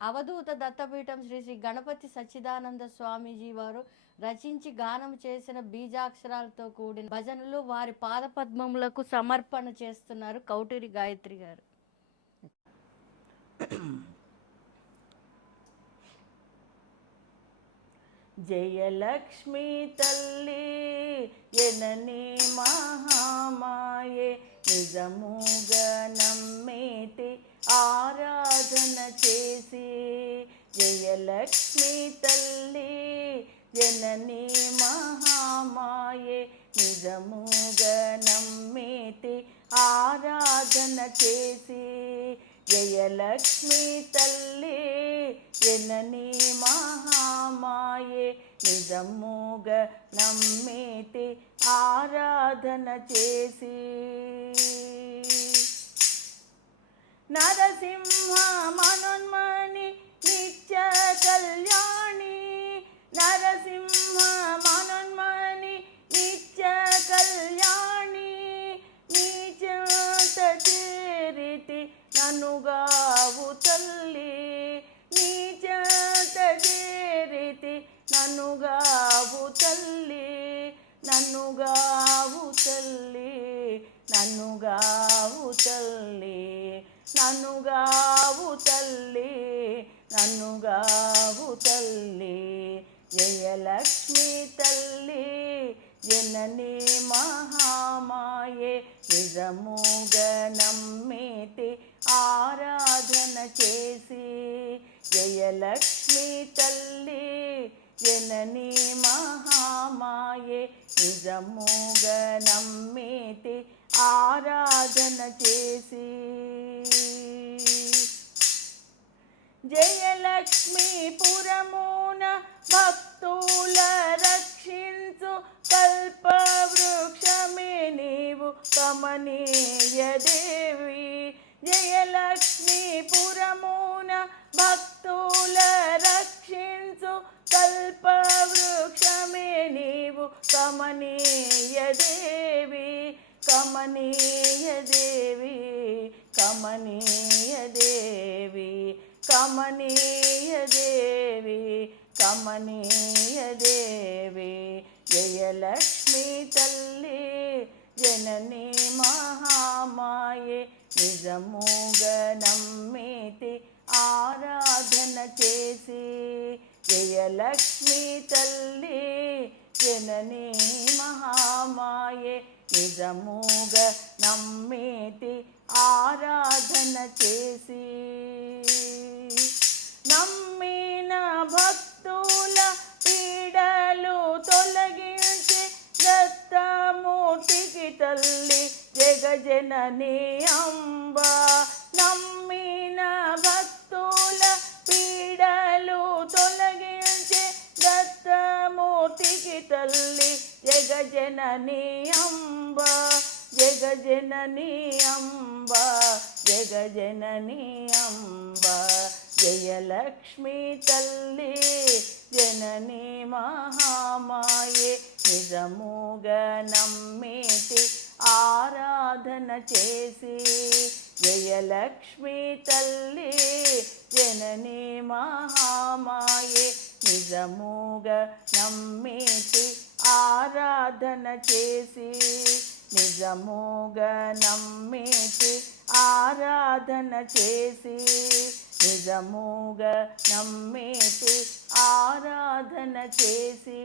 అవధూత దత్తపీఠం శ్రీ శ్రీ గణపతి సచ్చిదానంద స్వామీజీ వారు రచించి గానం చేసిన బీజాక్షరాలతో కూడిన భజనలు వారి పాదపద్మములకు సమర్పణ చేస్తున్నారు కౌటూరి గాయత్రి గారు. జయలక్ష్మీ తల్లి ఎనని మహామాయే నిజముగా నమ్మేటి ఆరాధన చేసి. జయలక్ష్మీ తల్లి జనని మహామాయే నిజముగా నమ్మేటి ఆరాధన చేసి. జయలక్ష్మీ తల్లి జనని మహామాయే నిజముగా నమ్మేటి ఆరాధన చేసి. నరసింహ మనోన్మణి నిత్య కళ్యాణి, నరసింహ మనోన్మణి నిత్య కళ్యాణి, నీచత చేరితి నన్నుగావు తల్లి, నీచత చేరితి నన్నుగావు తల్లి, నన్నుగావు తల్లి, నన్నుగావు తల్లి, నన్నుగావు తల్లి, నన్నుగావు తల్లి. జయలక్ష్మీ తల్లి జనని మహామాయే నిజముగా నమ్మేటి ఆరాధన చేసి. జయలక్ష్మీ తల్లి జనని మహామాయే నిజముగా నమ్మేటి ఆరాధన చేసి. జయలక్ష్మీ పురమున భక్తుల రక్షించు కల్పవృక్షమే నీవు కమనీయ దేవి. జయలక్ష్మీ పురమున భక్తుల రక్షించు కల్పవృక్షమే నీవు కమనీయ దేవి, కమనీయ దేవి, కమనీయ దేవి, కమనీయ దేవి, కమనీయ దేవి. జయలక్ష్మీ తల్లి జనని మహామాయే నిజముగా నమ్మేటి ఆరాధన చేసి. జయలక్ష్మీ తల్లి జనని మహామాయే నిజముగా నమ్మేటి ఆరాధన చేసి. నమ్మిన భక్తుల పీడలు తొలగించి దత్తమూర్తికి తల్లి జగజనని అంబ. నమ్మిన భక్తుల పీడలు తొలగించి దత్తమూర్తికి తల్లి జగజనని అంబ, జగజనని అంబ, జగజనని అంబ. జయలక్ష్మీ తల్లి జనని మహామాయే నిజముగా నమ్మేటి ఆరాధన చేసి. జయలక్ష్మీ తల్లి జనని మహామాయే నిజముగా నమ్మేటి ఆరాధన చేసి. నిజముగా నమ్మేటి ఆరాధన చేసి. నిజముగా నమ్మేటి ఆరాధన చేసి.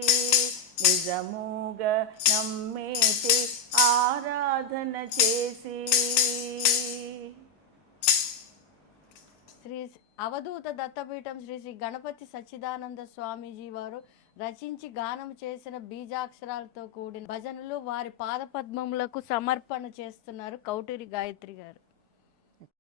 నిజముగా నమ్మేటి ఆరాధన చేసి. శ్రీ అవధూత దత్తపీఠం శ్రీ శ్రీ గణపతి సచ్చిదానంద స్వామీజీ వారు రచించి గానం చేసిన బీజాక్షరాలతో కూడిన భజనలు వారి పాదపద్మములకు సమర్పణ చేస్తున్నారు కౌటూరి గాయత్రి గారు.